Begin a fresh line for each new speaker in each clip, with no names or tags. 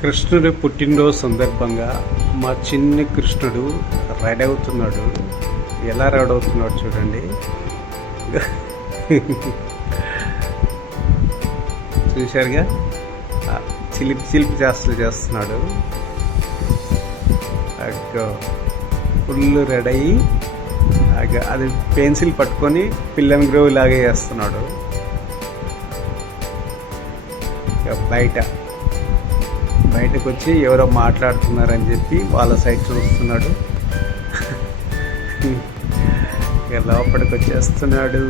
కృష్ణుడు పుట్టినరోజు సందర్భంగా మా చిన్ని కృష్ణుడు రెడీ అవుతున్నాడు. ఎలా రెడీ అవుతున్నాడు చూడండి. చూశారుగా? చిలిపి చిలిపి చేస్తలు చేస్తున్నాడు. ఫుల్ రెడీ అయ్యి అది పెన్సిల్ పట్టుకొని పిల్లం గ్రోవ్ లాగే చేస్తున్నాడు. బయట. బయటకు వచ్చి ఎవరో మాట్లాడుతున్నారని చెప్పి వాళ్ళ సైడ్ చూస్తున్నాడు. ఇక లోపలికి వచ్చేస్తున్నాడు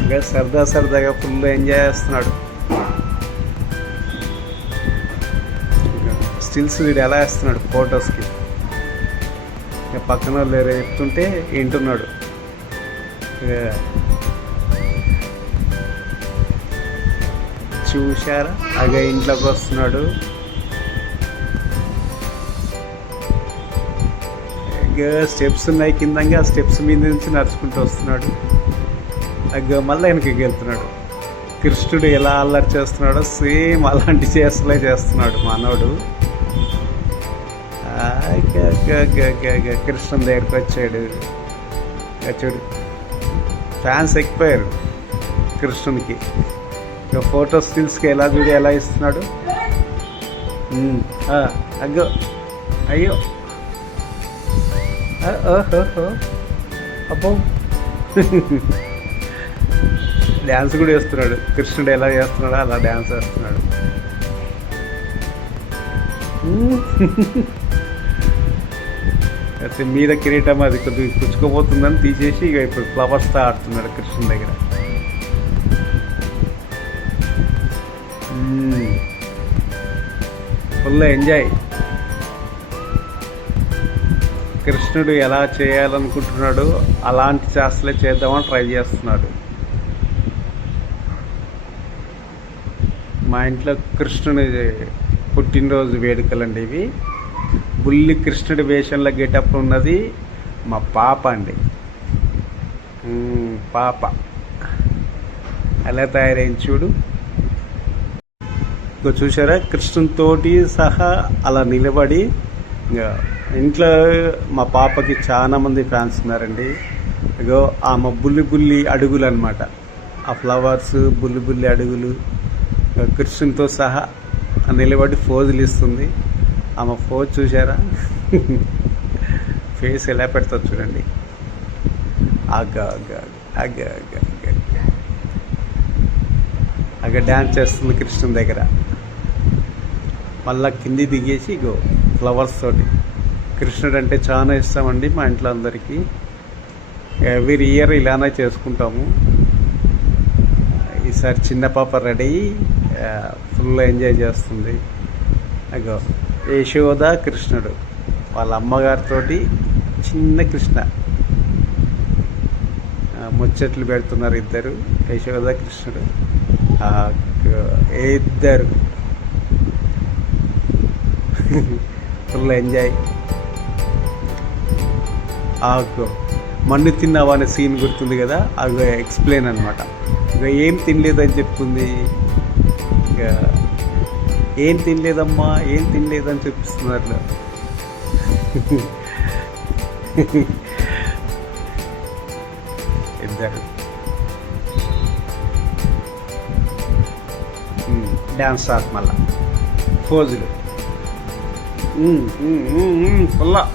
ఇంకా సరదా సరదాగా ఫుల్ ఎంజాయ్ చేస్తున్నాడు. స్టిల్స్ వీడు ఎలా వేస్తున్నాడు ఫొటోస్కి? ఇక పక్కన వాళ్ళు చెప్తుంటే వింటున్నాడు. చూశారా? అగ ఇంట్లోకి వస్తున్నాడు. స్టెప్స్ ఉన్నాయి కిందంగా ఆ స్టెప్స్ మీద నుంచి నడుచుకుంటూ వస్తున్నాడు. అగ్గ మళ్ళీ వెనక్కి వెళ్తున్నాడు. కృష్ణుడు ఎలా అల్లరి చేస్తున్నాడో సేమ్ అలాంటి చేసలే చేస్తున్నాడు మనోడు కృష్ణుని దగ్గరికి వచ్చాడు. చూడు ఫ్యాన్స్ ఎక్కిపోయారు కృష్ణునికి. ఇక ఫోటో స్టిల్స్కి ఎలా చూడు ఎలా ఇస్తున్నాడు? అగ్గో అయ్యో. అబ్బో. డ్యాన్స్ కూడా వేస్తున్నాడు కృష్ణుడు ఎలా చేస్తున్నాడో అలా డ్యాన్స్ వేస్తున్నాడు అయితే మీద కిరీటం అది కొద్దిగా పుచ్చుకోబోతుందని తీసేసి ఇక ఇప్పుడు ఫ్లవర్స్తో ఆడుతున్నాడు కృష్ణ దగ్గర. Full enjoy. కృష్ణుడు ఎలా చేయాలనుకుంటున్నాడు అలాంటి చేస్తలే చేద్దామని ట్రై చేస్తున్నాడు. మా ఇంట్లో కృష్ణుని పుట్టినరోజు వేడుకలు అండి ఇవి. బుల్లి కృష్ణుడి వేషంలో గెటప్ ఉన్నది మా పాప అండి. పాప. ఎలా తయారైంది చూడు. ఇంకా చూసారా కృష్ణుతోటి సహా అలా నిలబడి ఇంకా ఇంట్లో మా పాపకి చాలా మంది ఫ్యాన్స్ ఉన్నారండి. ఇగో ఆమె బుల్లి బుల్లి అడుగులు అనమాట ఆ ఫ్లవర్స్ బుల్లి బుల్లి అడుగులు కృష్ణుతో సహా నిలబడి ఫోజులు ఇస్తుంది. ఆమె ఫోజ్ చూసారా ఫేస్ ఎలా పెడతారు చూడండి. అగ్గ అగ్గ అగ్గ అగ్గ అగ్గ అక్కడ డ్యాన్స్ చేస్తుంది కృష్ణుని దగ్గర. మళ్ళా కింది దిగేసి గో ఫ్లవర్స్ తోటి. కృష్ణుడు అంటే చాలా ఇష్టం అండి మా ఇంట్లో అందరికీ. ఎవ్రీ ఇయర్ ఇలానే చేసుకుంటాము. ఈసారి చిన్న పాప రెడీ ఫుల్ ఎంజాయ్ చేస్తుంది. అగో యశోద కృష్ణుడు వాళ్ళ అమ్మగారితో చిన్న కృష్ణ. ముచ్చట్లు పెడుతున్నారు ఇద్దరు యశోద కృష్ణుడు. ఇద్దరు. Full enjoy. ఆకు మన్ను తిన్నావా అనే సీన్ గుర్తుంది కదా? అవి ఎక్స్ప్లెయిన్ అనమాట ఇక ఏం తినలేదని చెప్తుంది ఇక ఏం తినలేదమ్మా ఏం తినలేదని చూపిస్తున్నారు ఇద్దరు. డ్యాన్స్ ఆర్ట్ మళ్ళా. ఫోజులు. ఫుల్లా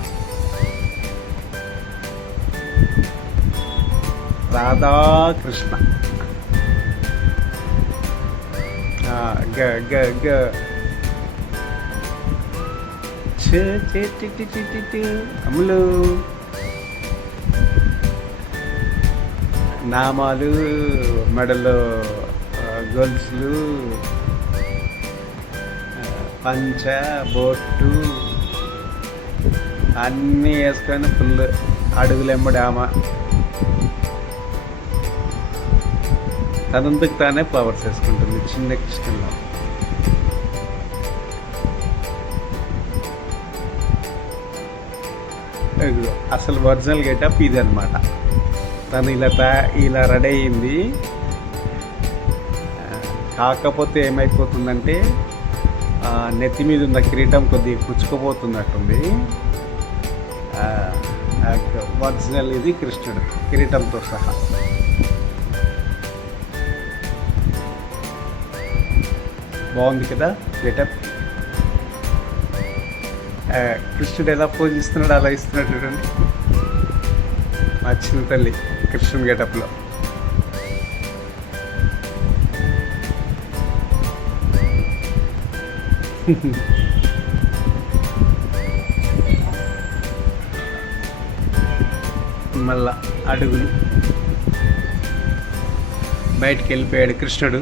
రాధాకృష్ణ. గ గ గ. అమ్ములు నామాలు మెడలో గొలుసులు పంచ బొట్టు అన్నీ వేసుకొని ఫుల్ అడుగులెమ్మడి ఆమె. తనందుకు తానే ఫ్లవర్స్ వేసుకుంటుంది చిన్న కృష్ణలో. అసలు ఒరిజినల్ గెటప్ ఇది అనమాట తను ఇలా ఇలా రెడీ అయింది కాకపోతే ఏమైపోతుందంటే నెత్తి మీద ఉన్న కిరీటం కొద్దిగా పుచ్చుకుపోతున్నట్టుంది. ఒరిజినల్ ఇది కృష్ణుడు కిరీటంతో సహా. బాగుంది కదా గెటప్ కృష్ణుడు ఎలా పూజిస్తున్నాడు అలా ఇస్తున్నాడు చూడండి. మా చిన్న తల్లి కృష్ణుని గెటప్లో. మళ్ళా అడుగులు. బయటికి వెళ్ళిపోయాడు కృష్ణుడు.